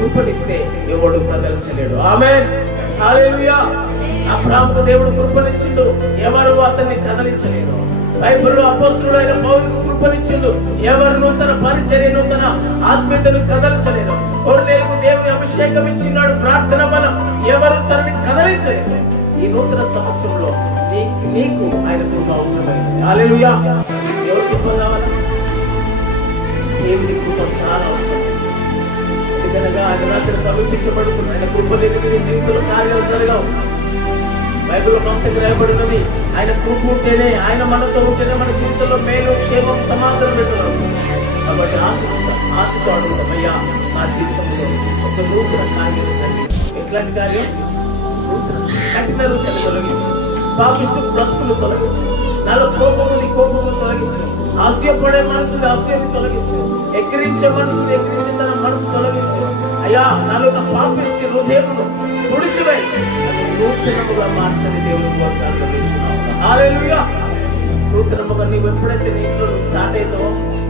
కృపనిస్తే ఎవడు కదల్చలేడు. ఆమేన్, హల్లెలూయా. అబ్రాహాముకు దేవుడు కృపనిచ్చిండు, ఎవరు అతన్ని కదలించలేరు. బైబిల్లో అపోస్తలుడైన పౌలుకు కృపనిచ్చిండు, ఎవరు నూతన పరిచర్యను తన ఆత్మీయతను కదల్చలేరు. కొర్నేలుకు దేవుని అభిషేకం ఇచ్చినాడు, ప్రార్థన బలం, ఎవరు తనని కదలించలేరు. ఈ నూతన సంవత్సరంలో నీకు ఆయన కృప అవసరమైంది. హల్లెలూయా. ఎవరు కృప కావాలి? దేవుని కృప చాలా అవసరం. ఎందుకనగా ఆయన రాత్రి సమీపించబడుతుంది. ఆయన కృప లేని జీవితంలో కార్యాలు జరగవు. బైబిల్లో స్పష్టంగా రాయబడినది, ఆయన కృప ఉంటేనే, ఆయన మనతో ఉంటేనే మన జీవితంలో మేలు, క్షేమం, సమాధానం పెడతాం. కాబట్టి ఆశతో అడుగుతాం, అయ్యా నా జీవితంలో ఒక నూతన కార్యం జరిగింది. ఎట్లాంటి కార్యం? కఠిన రుచిని తొలగించు, పాపిస్తూ బ్రతుకులు తొలగించు, నాలో కోపముని తొలగించు, ఆశయపడే మనసుని ఆశయాన్ని తొలగించు, ఎక్కిరించే మనసుని ఎక్కిరించే తన మనసు తొలగించు. అయ్యా నాలో ఉన్న పాపిస్తీ హృదయమును తుడిచివేయి, నూతనముగా మార్చని దేవుని కోసం హల్లెలూయా. నూతనముగా నీవు ఎప్పుడైతే నీ ఇంట్లో స్టార్ట్ అవుతావో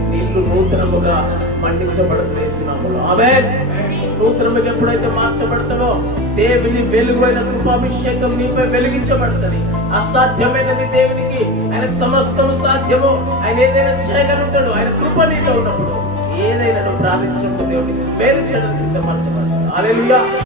నీ ఇల్లు నూతనముగా మండించబడుతుంది. ఆమేన్. నూతనముగా ఎప్పుడైతే మార్చబడతావో దేవుని వెలుగైన కృపాభిషేకం నీపై వెలిగించబడుతుంది. అసాధ్యమైనది దేవునికి, ఆయనకు సమస్తము సాధ్యము. ఆయన ఏదైనా చేయగలుగుతాడు. ఆయన కృప నీతో ఉన్నప్పుడు ఏదైనా ప్రార్థించినప్పుడు దేవుడికి మేలు చేయడానికి సిద్ధపరచబడతాడు. హల్లెలూయా.